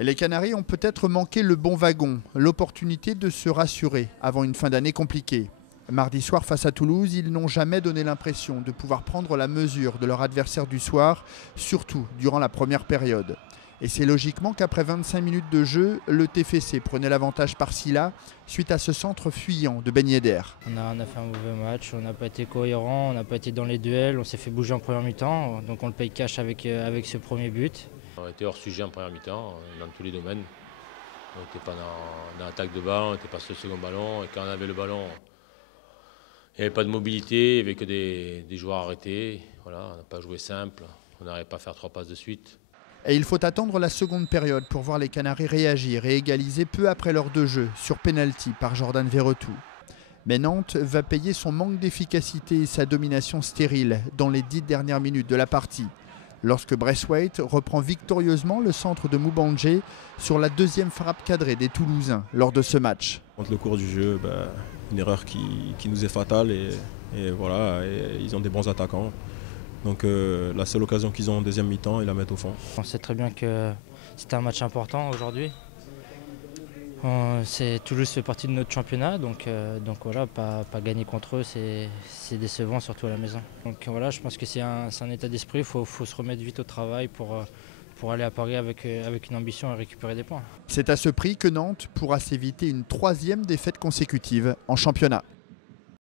Et les Canaries ont peut-être manqué le bon wagon, l'opportunité de se rassurer avant une fin d'année compliquée. Mardi soir face à Toulouse, ils n'ont jamais donné l'impression de pouvoir prendre la mesure de leur adversaire du soir, surtout durant la première période. Et c'est logiquement qu'après 25 minutes de jeu, le TFC prenait l'avantage par-ci là, suite à ce centre fuyant de Ben Yedder. On a fait un mauvais match, on n'a pas été cohérent, on n'a pas été dans les duels, on s'est fait bouger en première mi-temps, donc on le paye cash avec ce premier but. On était hors sujet en première mi-temps, dans tous les domaines. On n'était pas dans l'attaque de ballon, on n'était pas sur le second ballon, et quand on avait le ballon, il n'y avait pas de mobilité, il n'y avait que des joueurs arrêtés. Voilà, on n'a pas joué simple, on n'arrivait pas à faire 3 passes de suite. Et il faut attendre la seconde période pour voir les Canaries réagir et égaliser peu après l'heure de jeu sur pénalty par Jordan Verretou. Mais Nantes va payer son manque d'efficacité et sa domination stérile dans les 10 dernières minutes de la partie, lorsque Braithwaite reprend victorieusement le centre de Moubangé sur la deuxième frappe cadrée des Toulousains lors de ce match. Contre le cours du jeu, une erreur qui nous est fatale et voilà, et ils ont des bons attaquants. Donc la seule occasion qu'ils ont en deuxième mi-temps, ils la mettent au fond. On sait très bien que c'était un match important aujourd'hui. Toulouse fait partie de notre championnat, donc voilà, pas gagner contre eux, c'est décevant, surtout à la maison. Donc voilà, je pense que c'est un état d'esprit, il faut se remettre vite au travail pour aller à Paris avec une ambition et récupérer des points. C'est à ce prix que Nantes pourra s'éviter une 3e défaite consécutive en championnat.